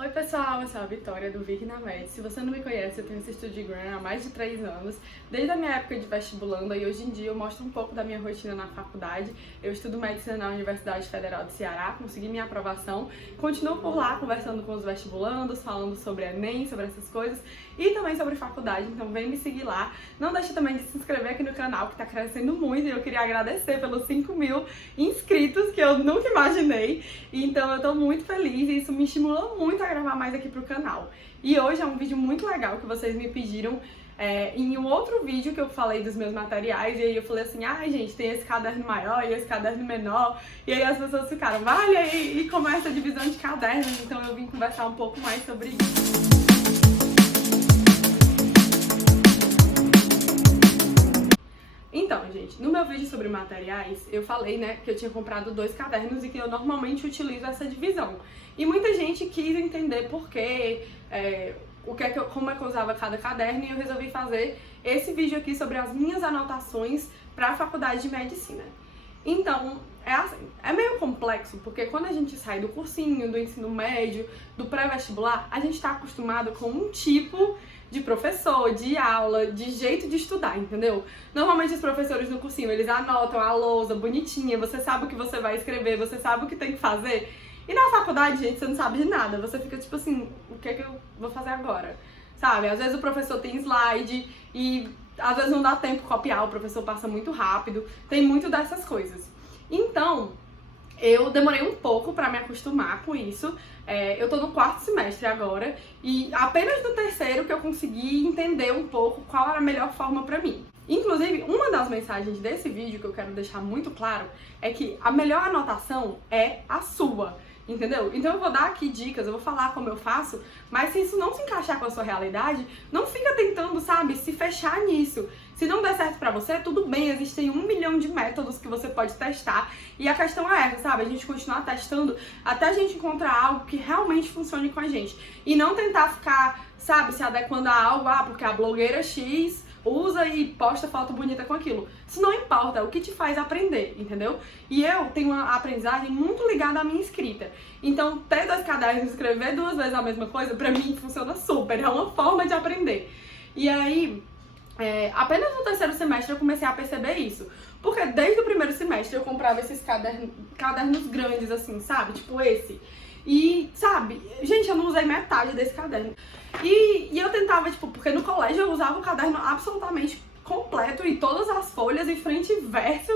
Oi pessoal, eu sou a Vitória do Vic na Med. Se você não me conhece, eu tenho esse estúdio de Graham há mais de 3 anos, desde a minha época de vestibulanda, e hoje em dia eu mostro um pouco da minha rotina na faculdade. Eu estudo medicina na Universidade Federal do Ceará, consegui minha aprovação, continuo por lá conversando com os vestibulandos, falando sobre Enem, sobre essas coisas e também sobre faculdade, então vem me seguir lá. Não deixe também de se inscrever aqui no canal, que está crescendo muito, e eu queria agradecer pelos 5.000 inscritos, que eu nunca imaginei. Então eu tô muito feliz e isso me estimulou muito a gravar mais aqui pro canal. E hoje é um vídeo muito legal que vocês me pediram em um outro vídeo que eu falei dos meus materiais, e aí eu falei assim, ai gente, tem esse caderno maior e esse caderno menor, e aí as pessoas ficaram, vale aí, e como é essa divisão de cadernos, então eu vim conversar um pouco mais sobre isso. Então, gente, no meu vídeo sobre materiais, eu falei, né, que eu tinha comprado 2 cadernos e que eu normalmente utilizo essa divisão. E muita gente quis entender por quê, como é que eu usava cada caderno, e eu resolvi fazer esse vídeo aqui sobre as minhas anotações para a faculdade de medicina. Então, é meio complexo, porque quando a gente sai do cursinho, do ensino médio, do pré-vestibular, a gente está acostumado com um tipo de professor, de aula, de jeito de estudar, entendeu? Normalmente os professores no cursinho, eles anotam a lousa bonitinha, você sabe o que você vai escrever, você sabe o que tem que fazer. E na faculdade, gente, você não sabe de nada, você fica tipo assim, o que é que eu vou fazer agora? Sabe? Às vezes o professor tem slide e às vezes não dá tempo de copiar, o professor passa muito rápido, tem muito dessas coisas. Então, eu demorei um pouco pra me acostumar com isso. Eu tô no 4º semestre agora e apenas no 3º que eu consegui entender um pouco qual era a melhor forma pra mim. Inclusive, uma das mensagens desse vídeo que eu quero deixar muito claro é que a melhor anotação é a sua, entendeu? Então eu vou dar aqui dicas, eu vou falar como eu faço, mas se isso não se encaixar com a sua realidade, não fica tentando, sabe, se fechar nisso. Se não der certo pra você, tudo bem, existem 1 milhão de métodos que você pode testar, e a questão é essa, sabe, a gente continuar testando até a gente encontrar algo que realmente funcione com a gente, e não tentar ficar, sabe, se adequando a algo, porque a blogueira X usa e posta foto bonita com aquilo. Isso não importa, é o que te faz aprender, entendeu? E eu tenho uma aprendizagem muito ligada à minha escrita. Então, ter 2 cadernos e escrever 2 vezes a mesma coisa, pra mim, funciona super. É uma forma de aprender. E aí, apenas no 3º semestre eu comecei a perceber isso. Porque desde o 1º semestre eu comprava esses cadernos grandes, assim, sabe? Tipo esse. E, sabe, gente, eu não usei metade desse caderno. E eu tentava, tipo, porque no colégio eu usava o caderno absolutamente completo e todas as folhas em frente e verso,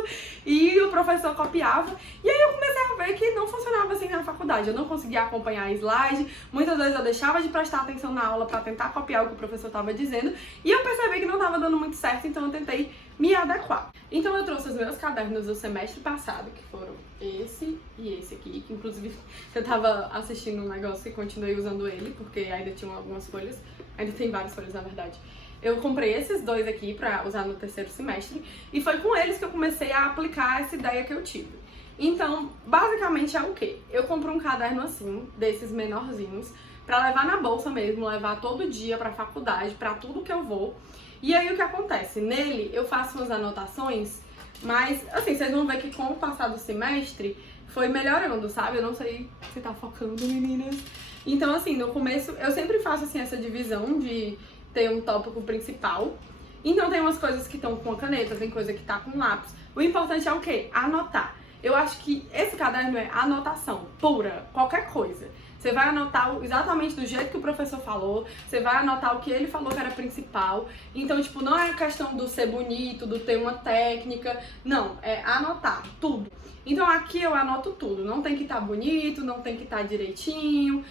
e o professor copiava. E aí eu comecei a ver que não funcionava assim na faculdade. Eu não conseguia acompanhar a slide, muitas vezes eu deixava de prestar atenção na aula para tentar copiar o que o professor estava dizendo, e eu percebi que não estava dando muito certo, então eu tentei me adequar. Então eu trouxe os meus cadernos do semestre passado, que foram esse e esse aqui, que inclusive eu tava assistindo um negócio e continuei usando ele, porque ainda tinham algumas folhas, ainda tem várias folhas na verdade. Eu comprei esses 2 aqui pra usar no 3º semestre, e foi com eles que eu comecei a aplicar essa ideia que eu tive. Então, basicamente é o quê? Eu compro um caderno assim, desses menorzinhos, pra levar na bolsa mesmo, levar todo dia pra faculdade, pra tudo que eu vou. E aí o que acontece? Nele eu faço umas anotações, mas assim, vocês vão ver que com o passar do semestre foi melhorando, sabe? Eu não sei se tá focando, meninas. Então assim, no começo eu sempre faço assim essa divisão de ter um tópico principal. Então tem umas coisas que estão com a caneta, tem coisa que tá com lápis. O importante é o quê? Anotar. Eu acho que esse caderno é anotação pura, qualquer coisa. Você vai anotar exatamente do jeito que o professor falou, você vai anotar o que ele falou que era principal. Então, tipo, não é a questão do ser bonito, do ter uma técnica, não, é anotar tudo. Então aqui eu anoto tudo, não tem que estar bonito, não tem que estar direitinho.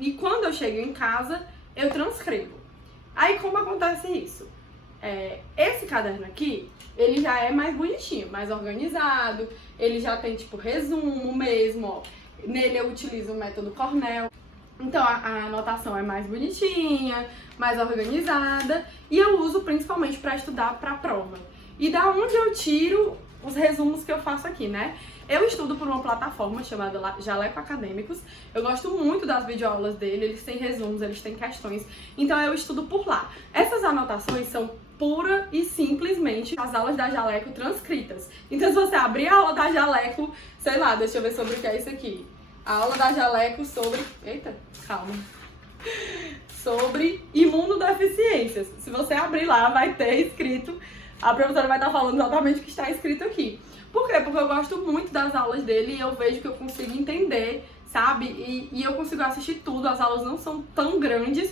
E quando eu chego em casa, eu transcrevo. Aí como acontece isso? Esse caderno aqui, ele já é mais bonitinho, mais organizado, ele já tem tipo resumo mesmo, ó. Nele eu utilizo o método Cornell, então a anotação é mais bonitinha, mais organizada, e eu uso principalmente para estudar para a prova. E da onde eu tiro os resumos que eu faço aqui, né? Eu estudo por uma plataforma chamada Jaleco Acadêmicos. Eu gosto muito das videoaulas dele, eles têm resumos, eles têm questões, então eu estudo por lá. Essas anotações são pura e simplesmente as aulas da Jaleco transcritas. Então se você abrir a aula da Jaleco, sei lá, deixa eu ver sobre o que é isso aqui. a aula da Jaleco sobre... Eita, calma. Sobre imunodeficiências. Se você abrir lá, vai ter escrito... A professora vai estar falando exatamente o que está escrito aqui. Por quê? Porque eu gosto muito das aulas dele e eu vejo que eu consigo entender, sabe? E eu consigo assistir tudo, as aulas não são tão grandes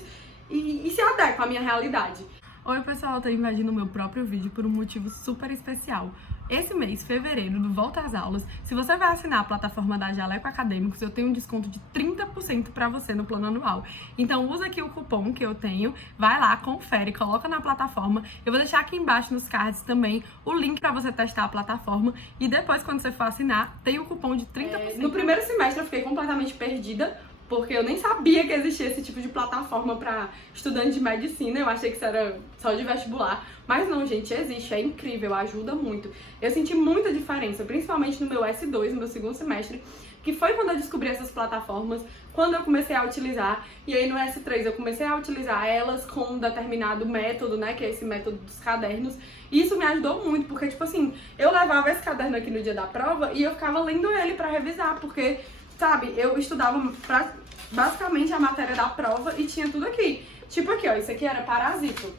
e se adequam à minha realidade. Oi pessoal, eu tô invadindo o meu próprio vídeo por um motivo super especial. Esse mês, fevereiro, do Volta às Aulas, se você vai assinar a plataforma da Jaleco Acadêmicos, eu tenho um desconto de 30% pra você no plano anual. Então usa aqui o cupom que eu tenho, vai lá, confere, coloca na plataforma. Eu vou deixar aqui embaixo nos cards também o link pra você testar a plataforma. E depois, quando você for assinar, tem o cupom de 30%. No primeiro semestre eu fiquei completamente perdida, porque eu nem sabia que existia esse tipo de plataforma para estudante de medicina, eu achei que isso era só de vestibular, mas não, gente, existe, é incrível, ajuda muito. Eu senti muita diferença, principalmente no meu S2, no meu segundo semestre, que foi quando eu descobri essas plataformas, quando eu comecei a utilizar, e aí no S3 eu comecei a utilizar elas com um determinado método, né, que é esse método dos cadernos, e isso me ajudou muito, porque, tipo assim, eu levava esse caderno aqui no dia da prova e eu ficava lendo ele para revisar, porque, sabe, eu estudava basicamente a matéria da prova e tinha tudo aqui. Tipo aqui, ó, isso aqui era parasito.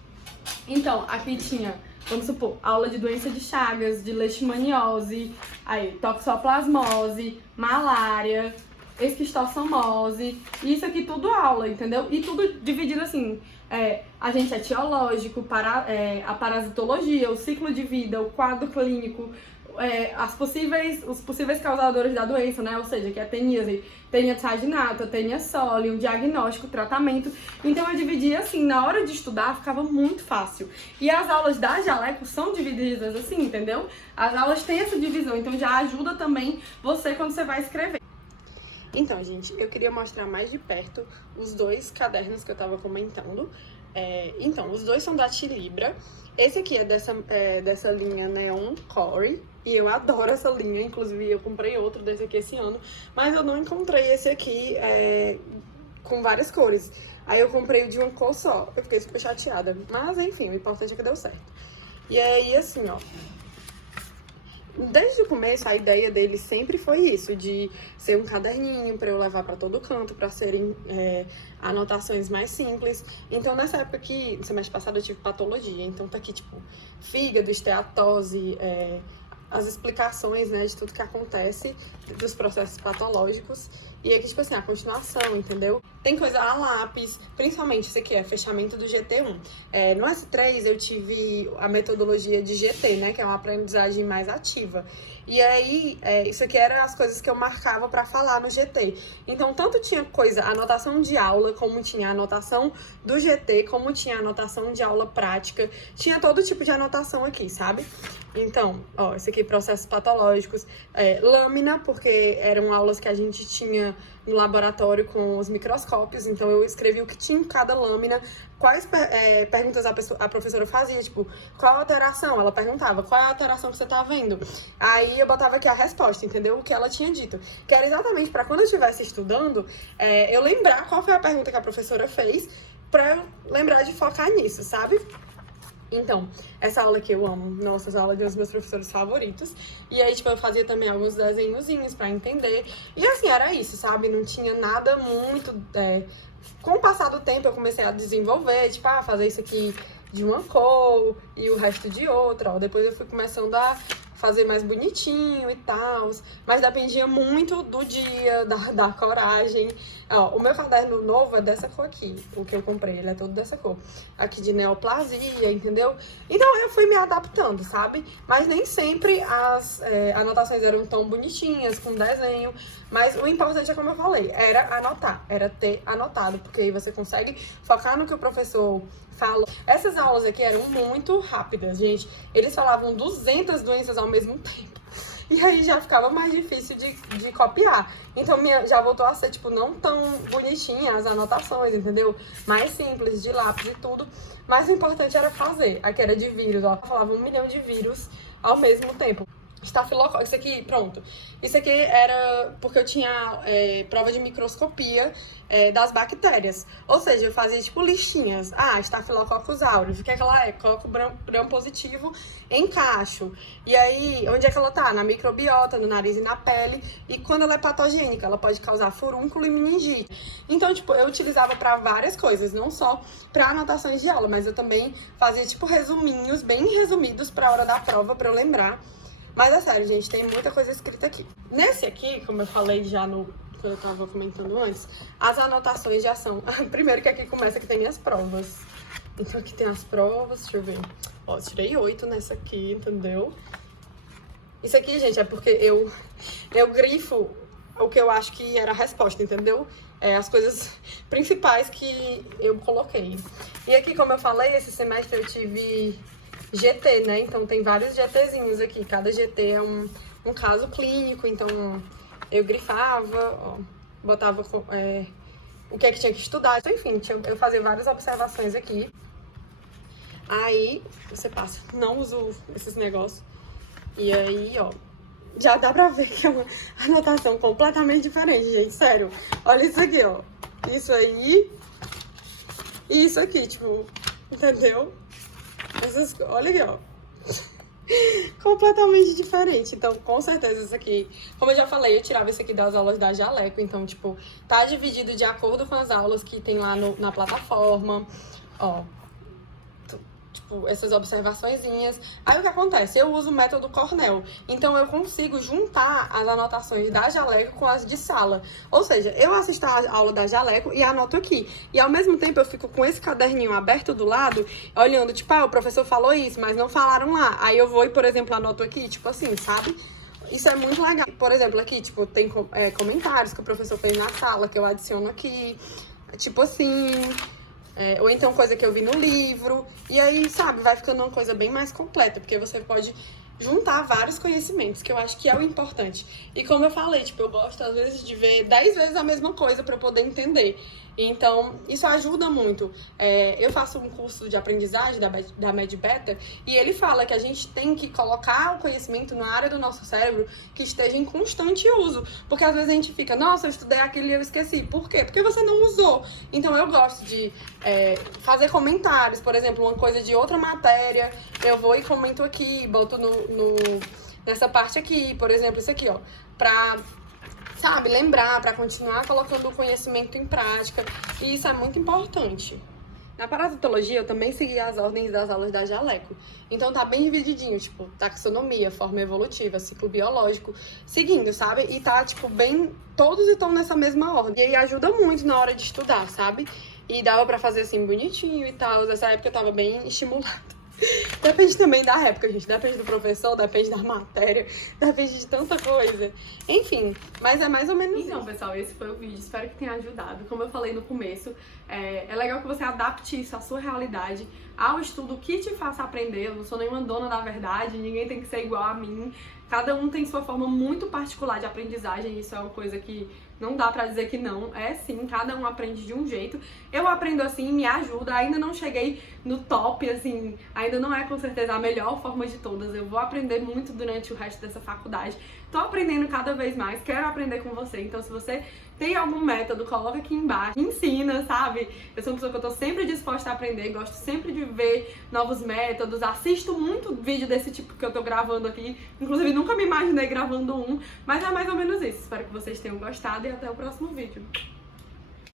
Então, aqui tinha, vamos supor, aula de doença de Chagas, de leishmaniose, aí, toxoplasmose, malária, esquistossomose, isso aqui tudo aula, entendeu? E tudo dividido assim, agente etiológico, a parasitologia, o ciclo de vida, o quadro clínico, os possíveis causadores da doença, né? Ou seja, que é a teníase, tenia saginata, tenia solium, diagnóstico, tratamento. Então eu dividia assim, na hora de estudar ficava muito fácil. E as aulas da Jaleco são divididas assim, entendeu? As aulas têm essa divisão, então já ajuda também você quando você vai escrever. Então, gente, eu queria mostrar mais de perto os dois cadernos que eu tava comentando. Então, os dois são da Tilibra. Esse aqui é dessa linha Neon Core, e eu adoro essa linha, inclusive eu comprei outro desse aqui esse ano, mas eu não encontrei esse aqui com várias cores. Aí eu comprei o de uma cor só, eu fiquei super chateada, mas enfim, o importante é que deu certo. E aí, assim, ó, desde o começo, a ideia dele sempre foi isso, de ser um caderninho para eu levar para todo canto, para serem anotações mais simples. Então, nessa época aqui, no semestre passado, eu tive patologia. Então, tá aqui, tipo, fígado, esteatose, as explicações, né, de tudo que acontece, dos processos patológicos. E aqui, tipo assim, a continuação, entendeu? Tem coisa a lápis, principalmente isso aqui é fechamento do GT1. No S3 eu tive a metodologia de GT, né, que é uma aprendizagem mais ativa. E aí, isso aqui eram as coisas que eu marcava pra falar no GT. Então, tanto tinha coisa, anotação de aula, como tinha a anotação do GT, como tinha a anotação de aula prática. Tinha todo tipo de anotação aqui, sabe? Então, ó, esse aqui, processos patológicos, lâmina, porque eram aulas que a gente tinha no laboratório com os microscópios, então eu escrevi o que tinha em cada lâmina, quais perguntas a professora fazia, tipo, qual a alteração? Ela perguntava, qual é a alteração que você tá vendo? Aí eu botava aqui a resposta, entendeu? O que ela tinha dito. Que era exatamente para quando eu estivesse estudando, eu lembrar qual foi a pergunta que a professora fez, pra eu lembrar de focar nisso, sabe? Então, essa aula que eu amo, nossa, essa aula é um dos meus professores favoritos. E aí, tipo, eu fazia também alguns desenhozinhos pra entender. E assim, era isso, sabe? Não tinha nada muito... Com o passar do tempo, eu comecei a desenvolver, tipo, fazer isso aqui de uma cor e o resto de outra, ó. Depois eu fui começando a fazer mais bonitinho e tal, mas dependia muito do dia, da coragem. Ó, o meu caderno novo é dessa cor aqui, o que eu comprei, ele é todo dessa cor. Aqui de neoplasia, entendeu? Então eu fui me adaptando, sabe? Mas nem sempre as anotações eram tão bonitinhas, com desenho, mas o importante é como eu falei, era anotar, era ter anotado, porque aí você consegue focar no que o professor fala. Essas aulas aqui eram muito rápidas, gente. Eles falavam 200 doenças ao mesmo tempo. E aí já ficava mais difícil de copiar. Então já voltou a ser, tipo, não tão bonitinha as anotações, entendeu? Mais simples, de lápis e tudo. Mas o importante era fazer. Aqui era de vírus, ó. Falava 1 milhão de vírus ao mesmo tempo. estafilococcus, isso aqui, pronto. Isso aqui era porque eu tinha prova de microscopia das bactérias. Ou seja, eu fazia tipo listinhas. Ah, estafilococcus aureus, o que é que ela é? Coco gram positivo em cacho. E aí, onde é que ela tá? Na microbiota, no nariz e na pele. E quando ela é patogênica, ela pode causar furúnculo e meningite. Então, tipo, eu utilizava pra várias coisas, não só pra anotações de aula, mas eu também fazia tipo resuminhos, bem resumidos pra hora da prova, pra eu lembrar. Mas é sério, gente, tem muita coisa escrita aqui. Nesse aqui, como eu falei já quando eu tava comentando antes, as anotações já são... Primeiro que aqui começa que tem as provas. Então aqui tem as provas, deixa eu ver. Ó, tirei 8 nessa aqui, entendeu? Isso aqui, gente, é porque eu grifo o que eu acho que era a resposta, entendeu? As coisas principais que eu coloquei. E aqui, como eu falei, esse semestre eu tive GT, né? Então tem vários GTzinhos aqui. Cada GT é um caso clínico, então eu grifava, ó, botava o que é que tinha que estudar. Então, enfim, eu fazia várias observações aqui. Aí você passa, não uso esses negócios. E aí, ó, já dá pra ver que é uma anotação completamente diferente, gente, sério. Olha isso aqui, ó. Isso aí e isso aqui, tipo, entendeu? Olha aqui, ó. Completamente diferente. Então, com certeza, isso aqui... Como eu já falei, eu tirava isso aqui das aulas da Jaleco. Então, tipo, tá dividido de acordo com as aulas que tem lá na plataforma. Ó. Tipo, essas observaçõezinhas. Aí, o que acontece? Eu uso o método Cornell. Então, eu consigo juntar as anotações da Jaleco com as de sala. Ou seja, eu assisto a aula da Jaleco e anoto aqui. E, ao mesmo tempo, eu fico com esse caderninho aberto do lado, olhando, tipo, o professor falou isso, mas não falaram lá. Aí, eu vou e, por exemplo, anoto aqui, tipo assim, sabe? Isso é muito legal. Por exemplo, aqui, tipo, tem comentários que o professor fez na sala, que eu adiciono aqui. Tipo assim... ou então coisa que eu vi no livro. E aí, sabe, vai ficando uma coisa bem mais completa, porque você pode juntar vários conhecimentos, que eu acho que é o importante. E como eu falei, tipo, eu gosto às vezes de ver 10 vezes a mesma coisa pra eu poder entender. Então, isso ajuda muito. Eu faço um curso de aprendizagem da MedBeta e ele fala que a gente tem que colocar o conhecimento na área do nosso cérebro que esteja em constante uso. Porque às vezes a gente fica, nossa, eu estudei aquilo e eu esqueci. Por quê? Porque você não usou. Então, eu gosto de fazer comentários. Por exemplo, uma coisa de outra matéria, eu vou e comento aqui, boto nessa parte aqui. Por exemplo, isso aqui, ó, sabe, lembrar, para continuar colocando o conhecimento em prática. E isso é muito importante. Na parasitologia, eu também segui as ordens das aulas da Jaleco. Então, tá bem divididinho, tipo, taxonomia, forma evolutiva, ciclo biológico, seguindo, sabe? E tá, tipo, bem... Todos estão nessa mesma ordem. E aí ajuda muito na hora de estudar, sabe? E dava pra fazer, assim, bonitinho e tal. Nessa época eu tava bem estimulada. Depende também da época, gente. Depende do professor, depende da matéria, depende de tanta coisa. Enfim, mas é mais ou menos isso. Então, pessoal, esse foi o vídeo. Espero que tenha ajudado. Como eu falei no começo, é legal que você adapte isso à sua realidade, ao estudo que te faça aprender. Eu não sou nenhuma dona da verdade, ninguém tem que ser igual a mim. Cada um tem sua forma muito particular de aprendizagem. Isso é uma coisa que não dá pra dizer que não. É sim, cada um aprende de um jeito. Eu aprendo assim, me ajuda. Ainda não cheguei no top, assim, ainda não é com certeza a melhor forma de todas. Eu vou aprender muito durante o resto dessa faculdade. Tô aprendendo cada vez mais, quero aprender com você. Então, se você tem algum método, coloca aqui embaixo, ensina, sabe? Eu sou uma pessoa que eu tô sempre disposta a aprender, gosto sempre de ver novos métodos, assisto muito vídeo desse tipo que eu tô gravando aqui. Inclusive, nunca me imaginei gravando um, mas é mais ou menos isso. Espero que vocês tenham gostado e até o próximo vídeo.